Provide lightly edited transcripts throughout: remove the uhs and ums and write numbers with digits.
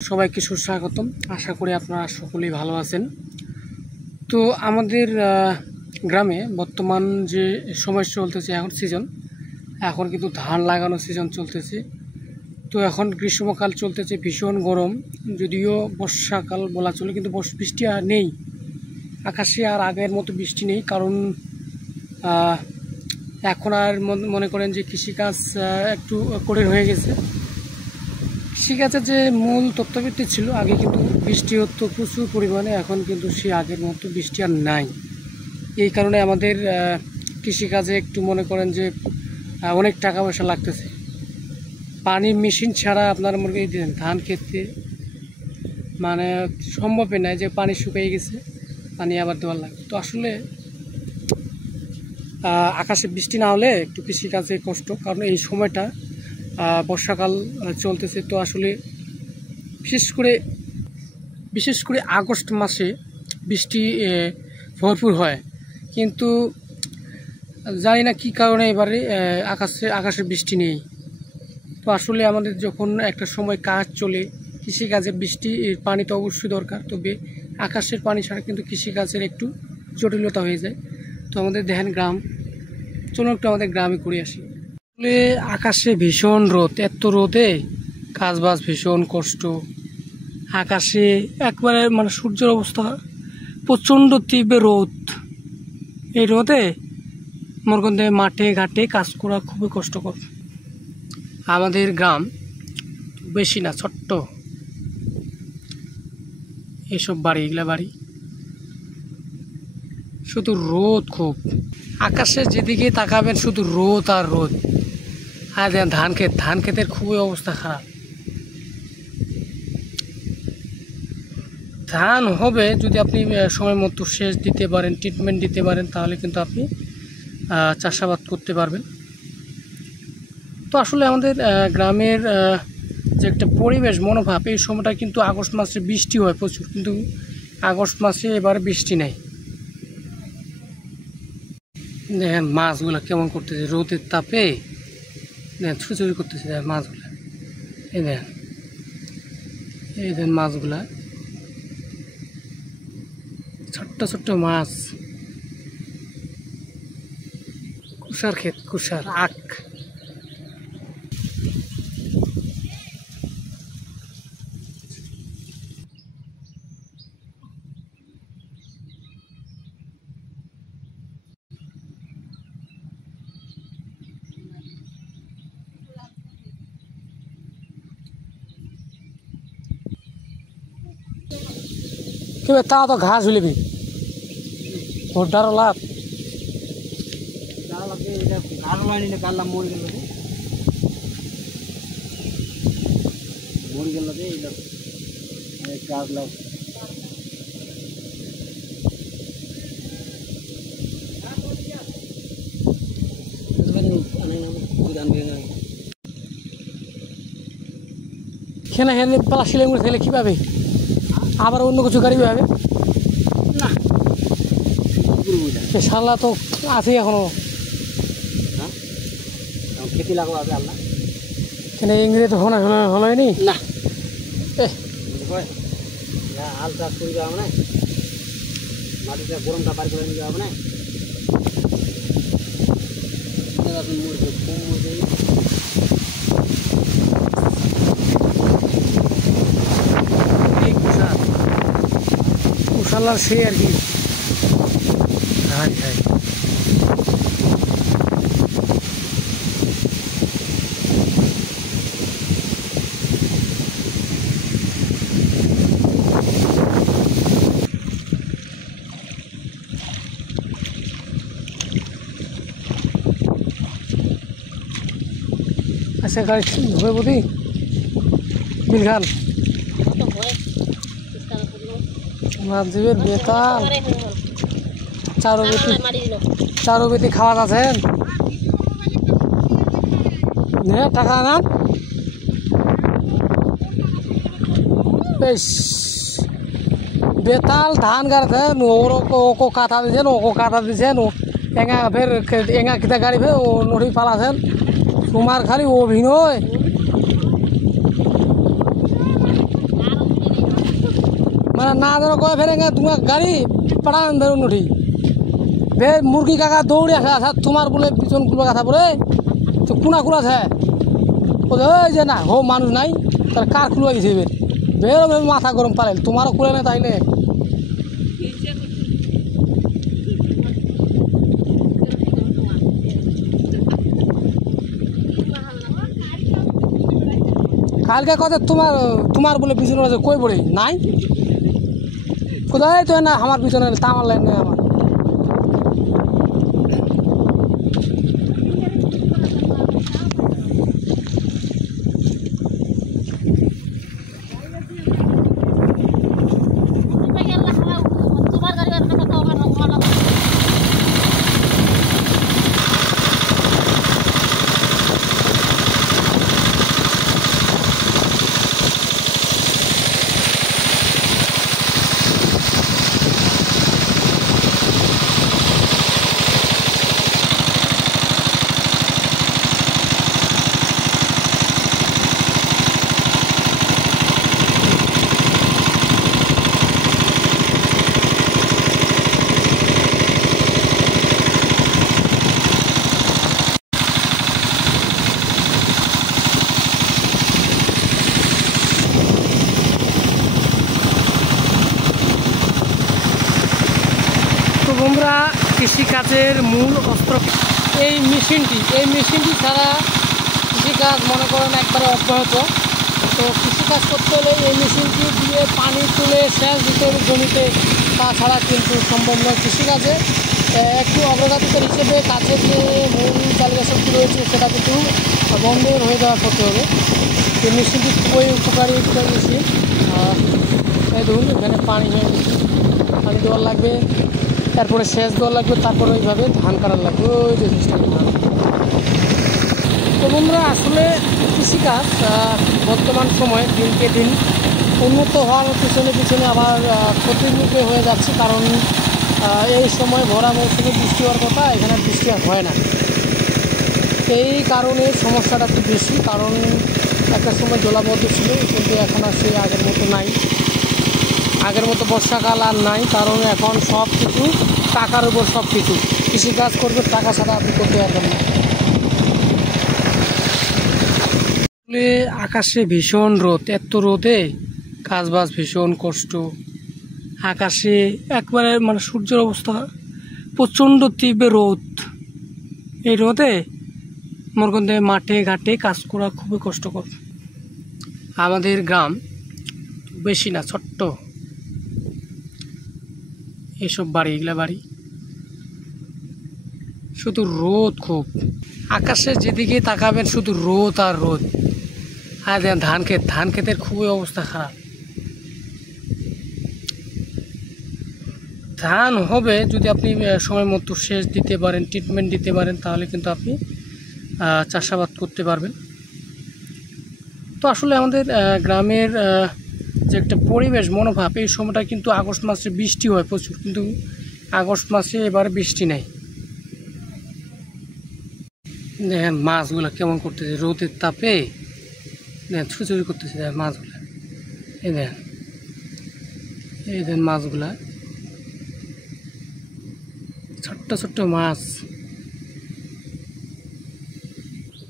সবাইকে সুস্বাগতম। আশা করি আপনারা সকলেই ভালো আছেন। তো আমাদের গ্রামে বর্তমান যে সময় চলতেছে, এখন সিজন, এখন কিন্তু ধান লাগানোর সিজন চলতেছে। তো এখন গ্রীষ্মকাল চলতেছে, ভীষণ গরম, যদিও বর্ষাকাল বলা চলে, কিন্তু বৃষ্টি আর নেই আকাশে, আর আগের মতো বৃষ্টি নেই। কারণ এখন আর মনে করেন যে কৃষিকাজ একটু কঠিন হয়ে গেছে। কৃষিকাজের যে মূল তত্ত্বভিত্তি ছিল, আগে কিন্তু বৃষ্টি হতো প্রচুর পরিমাণে, এখন কিন্তু সে আগের মতো বৃষ্টি আর নাই। এই কারণে আমাদের কৃষিকাজে একটু মনে করেন যে অনেক টাকা পয়সা লাগতেছে। পানির মেশিন ছাড়া আপনার মনে দিন ধান খেতে মানে সম্ভবই নয়, যে পানি শুকিয়ে গেছে, পানি আবার দেওয়ার লাগে। তো আসলে আকাশে বৃষ্টি না হলে একটু কৃষিকাজে কষ্ট, কারণ এই সময়টা বর্ষাকাল চলতেছে। তো আসলে বিশেষ করে আগস্ট মাসে বৃষ্টি ভরপুর হয়, কিন্তু জানি না কী কারণে এবারে আকাশে বৃষ্টি নেই। তো আসলে আমাদের যখন একটা সময় কাজ চলে, কৃষিকাজে বৃষ্টির পানি তো অবশ্যই দরকার, তবে আকাশের পানি ছাড়া কিন্তু কৃষিকাজের একটু জটিলতা হয়ে যায়। তো আমাদের দেখেন গ্রাম, চলুন একটু আমাদের গ্রামে ঘুরে আসি। আসলে আকাশে ভীষণ রোদ, এত রোদে কাজবাজ ভীষণ কষ্ট। আকাশে একবারে মানে সূর্যের অবস্থা প্রচণ্ড তীব্র রোদ। এই রোদে মরগন্ধে মাঠে ঘাটে কাজ করা খুবই কষ্টকর। আমাদের গ্রাম বেশি না, ছোট্ট এইসব বাড়ি, এগুলা বাড়ি, শুধু রোদ খুব। আকাশে যেদিকে তাকাবেন শুধু রোদ আর রোদ। আর ধান ক্ষেতের খুবই অবস্থা খারাপ। ধান হবে যদি আপনি সময় মতো সেচ দিতে পারেন, ট্রিটমেন্ট দিতে পারেন, তাহলে কিন্তু আপনি চাষাবাদ করতে পারবেন। তো আসলে আমাদের গ্রামের যে একটা পরিবেশ মনোভাব, এই সময়টা কিন্তু আগস্ট মাসে বৃষ্টি হয় প্রচুর, কিন্তু আগস্ট মাসে এবারে বৃষ্টি নেই। দেখেন মাছগুলো কেমন করতেছে রোদের তাপে, দেখেন ছুচুরি করতেছে মাছগুলা। এই দেখেন মাছগুলা, ছোট্ট ছোট্ট মাছ। কুষার ক্ষেত, কুষার আখ। কেবে তা তো ঘাস হইলেবি ভোটারও লাভ খেলে হেলে পালা সিলাই খেলে কী পাবে, আবার অন্য কিছু গাড়ি পাবে না। শালা তো আছে এখনো, খেতে লাগবে আল্লাহ। কেন ইংরেজি তো হলোনি না, হাল চাষ করে যাওয়া মানে মাটিটা গরমটা পার করে নিয়ে যাওয়া মানে কুশালার সে আর কি। হ্যাঁ হ্যাঁ, আচ্ছা গাড়ি ধুয়ে বুঝি বিলখান মাঝিবের বেতাল চারুবেতি খাওয়া আছেন টাকা না বেশ বেতাল ধান গাড়ছেন, ওকো কাঁথা দিয়েছেন, ওকো কাঁথা দিয়েছেন, এঙা ফের এঙা কিতা গাড়ি ফের ও নড়ি পালাছেন। তোমার খালি অভিনয়। না ধরো কয়ে ফেরে তোমার গাড়ি পাঠান ধরুন উঠি ফের মুরগি কাকা দৌড়ে আসা তোমার বলে পিছন গুলো কথা বলে তো কোনা কুলা আছে ওই যে না হো মানুষ নাই তার কার খুলে গেছে বের মাথা গরম পালে তোমারও খুলে না তাইলে কালকে কথা তোমার বলে পিছনে আছে কই পড়ে নাই কোথায় তো না আমার পিছনে তামার লাইন নেই আমার বন্ধুরা কৃষিকাজের মূল অস্ত্র এই মেশিনটি ছাড়া কৃষিকাজ মনে করেন একবারে অব্যাহত। তো কৃষিকাজ করতে হলে এই মেশিনটি দিয়ে পানি তুলে সেচ দিতে হবে জমিতে, তাছাড়া কিন্তু সম্ভব নয়। কৃষিকাজে একটু অগ্রগতিকর হিসেবে কাজের যে মূল চালিকা শক্তি রয়েছে সেটা কিন্তু বন্ধের হয়ে যাওয়া করতে হবে। এই মেশিনটি খুবই উপকারী একটা মেশিন। এই ধরুন এখানে পানি হয়ে গেছে, পানি দেওয়ার লাগবে, তারপরে সেচ দেওয়া লাগবে, তারপরে ওইভাবে ধান কাটার লাগবে ওই যে সিস্টেম ধান। তো বন্ধুরা আসলে কৃষিকাজ বর্তমান সময়ে দিনকে দিন উন্নত হওয়ার পিছনে আবার ক্ষতির মুখে হয়ে যাচ্ছে, কারণ এই সময় ভরা মৌসুমে বৃষ্টি হওয়ার কথা, এখানে বৃষ্টি আর হয় না। এই কারণে সমস্যাটা একটু বেশি, কারণ একটা সময় জলাবদ্ধ ছিল কিন্তু এখন আর সেই আগের মতো নাই, আগের মতো বর্ষাকাল আর নাই, কারণ এখন সব কিছু টাকার উপর সব কিছু। কৃষিকাজ করবে টাকা ছাড়া আপনি করতে পারবেন না। আকাশে ভীষণ রোদ, এত রোদে কাজবাজ ভীষণ কষ্ট। আকাশে একবারে মানে সূর্যের অবস্থা প্রচণ্ড তীব্র রোদ। এই রোদে মরগন্ধে মাঠে ঘাটে কাজ করা খুবই কষ্টকর। আমাদের গ্রাম বেশি না, ছোট্ট এসব বাড়ি, এগুলা বাড়ি, শুধু রোদ খুব। আকাশে যেদিকে তাকাবেন শুধু রোদ আর রোদ। আর ধান ক্ষেতের খুবই অবস্থা খারাপ। ধান হবে যদি আপনি সময় মতো সেচ দিতে পারেন, ট্রিটমেন্ট দিতে পারেন, তাহলে কিন্তু আপনি চাষাবাদ করতে পারবেন। তো আসলে আমাদের গ্রামের যে একটা পরিবেশ মনোভাব, এই সময়টা কিন্তু আগস্ট মাসে বৃষ্টি হয় প্রচুর, কিন্তু আগস্ট মাসে এবারে বৃষ্টি নেই। দেখেন মাছগুলো কেমন করতেছে রোদের তাপে, দেখেন ছুচুরি করতেছে মাছগুলা। এই দেখেন মাছগুলা, ছোট্ট ছোট্ট মাছ।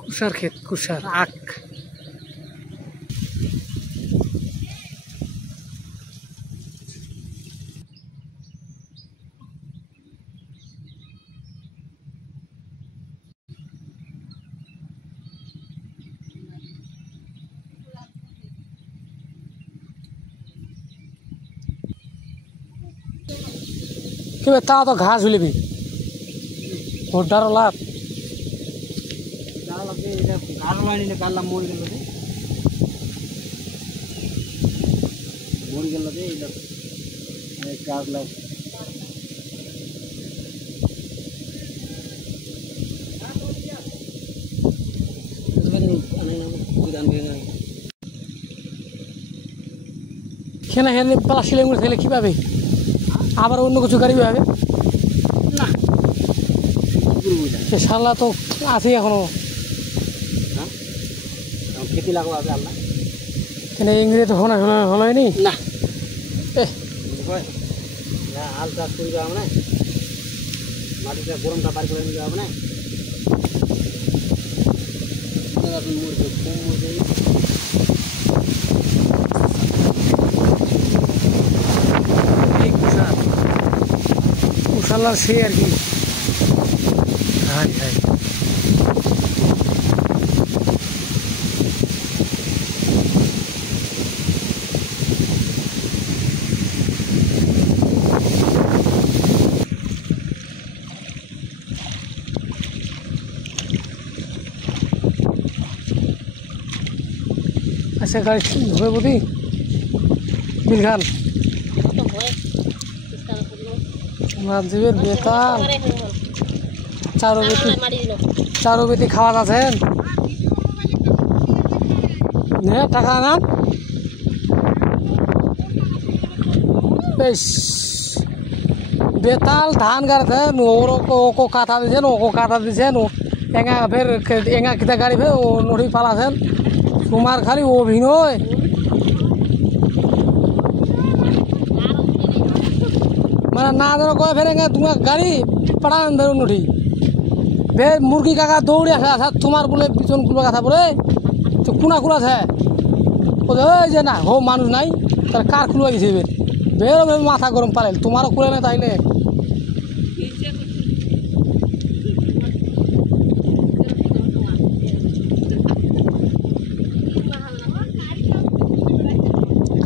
কুষার ক্ষেত, কুষার আখ। কেবে তা তো ঘাস হইলেবি ভোটারও লাভ মরে গেল গাছ লাগ খেলা হেলে প্লাস্টিক লেগুলো খেলে কী পাবে? আবার অন্য কিছু গাড়ি পাবে না, সে শালা তো আছে এখনো। খেতে লাগবে আল্লাহ, কেন ইংরেজি তো হলোই নি না। হয় হাল চাষ করে যাওয়া মানে মাটিটা গরমটা বার করে নিয়ে যাওয়া মানে মুরগি কম মুরগি কুশালার সে আর কি। হ্যাঁ হ্যাঁ আচ্ছা গাড়ি হবে বুঝি বিলখান জীবের বেতাল চারো বেতি খাওয়া যাচ্ছেন হ্যাঁ টাকা না বেশ বেতাল ধান গাড়ছেন ওর ওকো কাঁথা দিয়েছেন ওকো কাঁথা দিয়েছেন এঙা ফের এঙা কিতা গাড়ি ফের ও নড়ি পালাছেন তোমার খালি অভিনয় মানে না ধরো কয়ে ফের এঙা তোমার গাড়ি পাড়ান ধরো নড়ি ফের মুরগি কাকা দৌড়ে আসে আসা তোমার বলে পিছন কুলো কথা বলে তো কোনা কুলা আছে ওই যে না হো মানুষ নাই তার কার খুলে গেছে বের মাথা গরম পালে তোমারও খুলে না তাইলে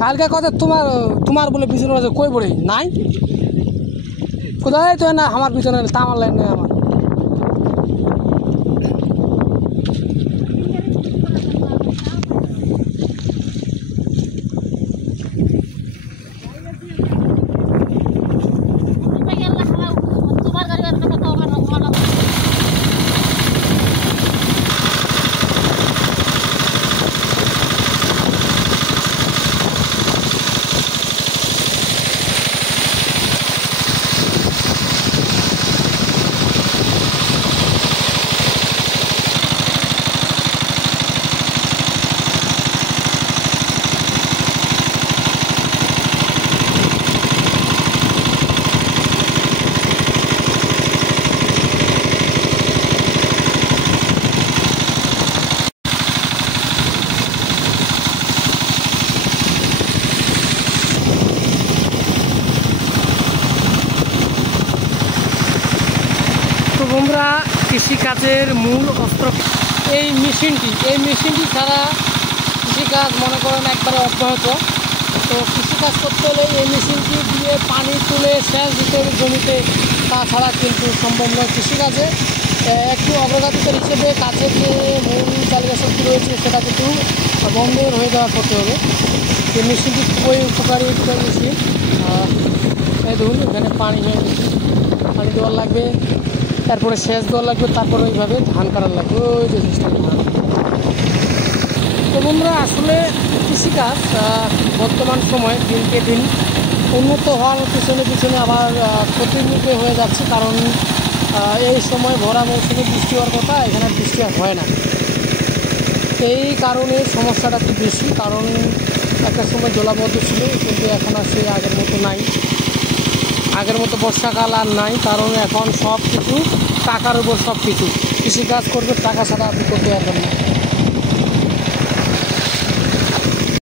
কালকে কথা তোমার তোমার বলে পিছনে আছে কই পড়ে নাই কোথায় তো না আমার পিছনে তামার লাইন নেই আমার বন্ধুরা কৃষিকাজের মূল অস্ত্র এই মেশিনটি ছাড়া কৃষিকাজ মনে করেন একবারে অব্যাহত। তো কৃষিকাজ করতে হলে এই মেশিনটি দিয়ে পানি তুলে সেচ দিতে হবে জমিতে, তাছাড়া কিন্তু সম্ভব নয়। কৃষিকাজে একটু অগ্রগতিকর হিসেবে কাজের যে মূল চালিকা শক্তি রয়েছে সেটা কিন্তু বন্ধের হয়ে যাওয়া করতে হবে। এই মেশিনটি খুবই উপকারী মেশিন। এই ধরুন এখানে পানি হয়ে গেছে, পানি দেওয়ার লাগবে, তারপরে সেচ দেওয়া লাগবে, তারপরে ওইভাবে ধান কাটার লাগবে, ওই যে সিস্টেম ধান। তো বন্ধুরা আসলে কৃষিকাজ বর্তমান সময়ে দিনকে দিন উন্নত হওয়ার পিছনে আবার ক্ষতির মুখে হয়ে যাচ্ছে। কারণ এই সময় ভরা মৌসুমে বৃষ্টি হওয়ার কথা, এখানে বৃষ্টি আর হয় না। এই কারণে সমস্যাটা খুব বেশি। কারণ একটা সময় জলাবদ্ধ ছিল, কিন্তু এখন আর সেই আগের মতো নাই, আগের মতো বর্ষাকাল আর নাই। কারণ এখন সব কিছু টাকার উপর সব কিছু, কৃষিকাজ করবে টাকা ছাড়া আপনি করতে পারবেন না।